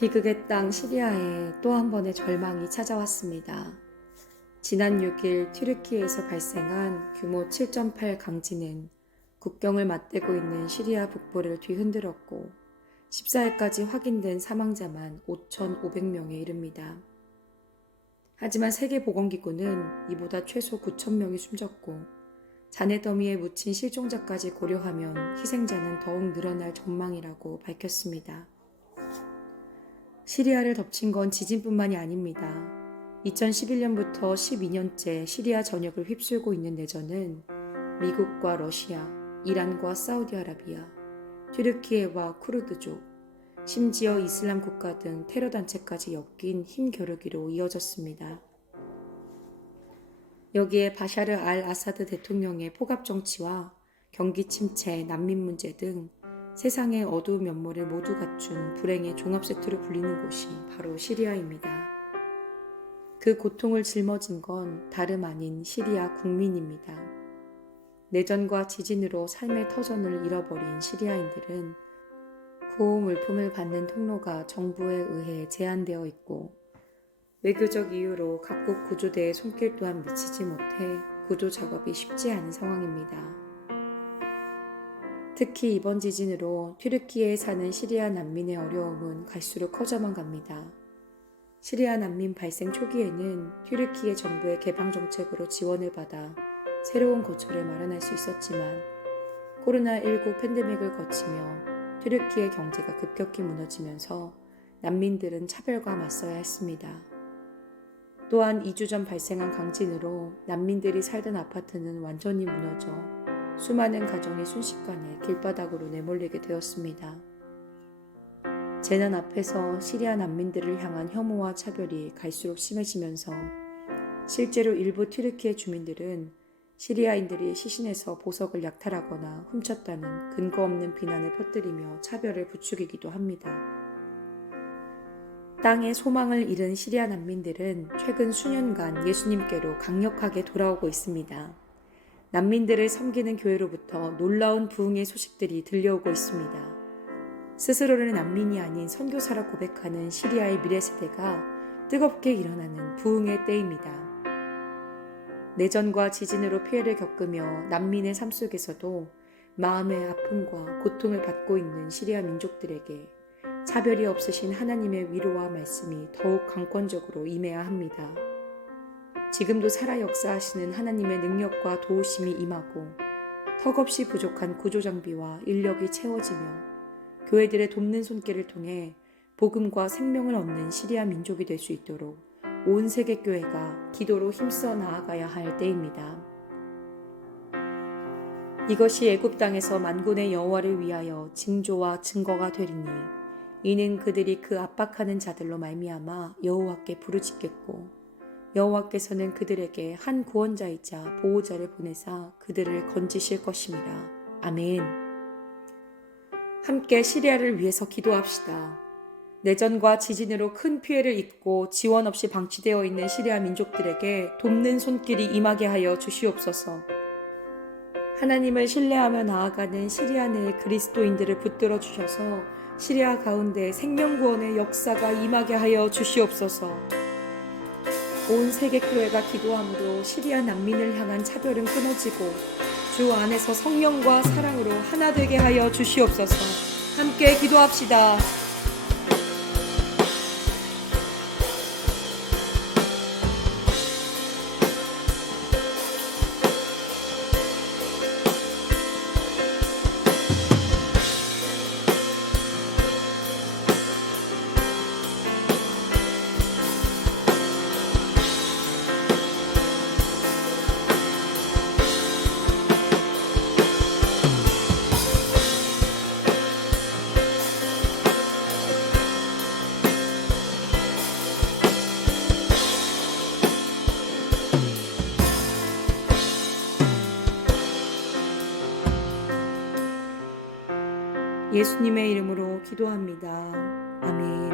비극의 땅 시리아에 또 한 번의 절망이 찾아왔습니다. 지난 6일 튀르키예에서 발생한 규모 7.8 강진은 국경을 맞대고 있는 시리아 북부를 뒤흔들었고 14일까지 확인된 사망자만 5,500명에 이릅니다. 하지만 세계보건기구는 이보다 최소 9,000명이 숨졌고 잔해 더미에 묻힌 실종자까지 고려하면 희생자는 더욱 늘어날 전망이라고 밝혔습니다. 시리아를 덮친 건 지진뿐만이 아닙니다. 2011년부터 12년째 시리아 전역을 휩쓸고 있는 내전은 미국과 러시아, 이란과 사우디아라비아, 튀르키예와 쿠르드족, 심지어 이슬람 국가 등 테러 단체까지 엮인 힘겨루기로 이어졌습니다. 여기에 바샤르 알 아사드 대통령의 포갑 정치와 경기 침체, 난민 문제 등 세상의 어두운 면모를 모두 갖춘 불행의 종합 세트로 불리는 곳이 바로 시리아입니다. 그 고통을 짊어진 건 다름 아닌 시리아 국민입니다. 내전과 지진으로 삶의 터전을 잃어버린 시리아인들은 구호 물품을 받는 통로가 정부에 의해 제한되어 있고 외교적 이유로 각국 구조대의 손길 또한 미치지 못해 구조 작업이 쉽지 않은 상황입니다. 특히 이번 지진으로 튀르키예에 사는 시리아 난민의 어려움은 갈수록 커져만 갑니다. 시리아 난민 발생 초기에는 튀르키예 정부의 개방 정책으로 지원을 받아 새로운 거처를 마련할 수 있었지만 코로나19 팬데믹을 거치며 튀르키예 경제가 급격히 무너지면서 난민들은 차별과 맞서야 했습니다. 또한 2주 전 발생한 강진으로 난민들이 살던 아파트는 완전히 무너져 수많은 가정이 순식간에 길바닥으로 내몰리게 되었습니다. 재난 앞에서 시리아 난민들을 향한 혐오와 차별이 갈수록 심해지면서 실제로 일부 튀르키예 주민들은 시리아인들이 시신에서 보석을 약탈하거나 훔쳤다는 근거 없는 비난을 퍼뜨리며 차별을 부추기기도 합니다. 땅에 소망을 잃은 시리아 난민들은 최근 수년간 예수님께로 강력하게 돌아오고 있습니다. 난민들을 섬기는 교회로부터 놀라운 부흥의 소식들이 들려오고 있습니다. 스스로는 난민이 아닌 선교사라 고백하는 시리아의 미래 세대가 뜨겁게 일어나는 부흥의 때입니다. 내전과 지진으로 피해를 겪으며 난민의 삶 속에서도 마음의 아픔과 고통을 받고 있는 시리아 민족들에게 차별이 없으신 하나님의 위로와 말씀이 더욱 강권적으로 임해야 합니다. 지금도 살아 역사하시는 하나님의 능력과 도우심이 임하고 턱없이 부족한 구조장비와 인력이 채워지며 교회들의 돕는 손길을 통해 복음과 생명을 얻는 시리아 민족이 될 수 있도록 온 세계 교회가 기도로 힘써 나아가야 할 때입니다. 이것이 애굽 땅에서 만군의 여호와를 위하여 징조와 증거가 되리니 이는 그들이 그 압박하는 자들로 말미암아 여호와께 부르짖겠고 여호와께서는 그들에게 한 구원자이자 보호자를 보내사 그들을 건지실 것입니다. 아멘. 함께 시리아를 위해서 기도합시다. 내전과 지진으로 큰 피해를 입고 지원 없이 방치되어 있는 시리아 민족들에게 돕는 손길이 임하게 하여 주시옵소서. 하나님을 신뢰하며 나아가는 시리아 내 그리스도인들을 붙들어 주셔서 시리아 가운데 생명구원의 역사가 임하게 하여 주시옵소서. 온 세계교회가 기도함으로 시리아 난민을 향한 차별은 끊어지고 주 안에서 성령과 사랑으로 하나 되게 하여 주시옵소서. 함께 기도합시다. 예수님의 이름으로 기도합니다. 아멘.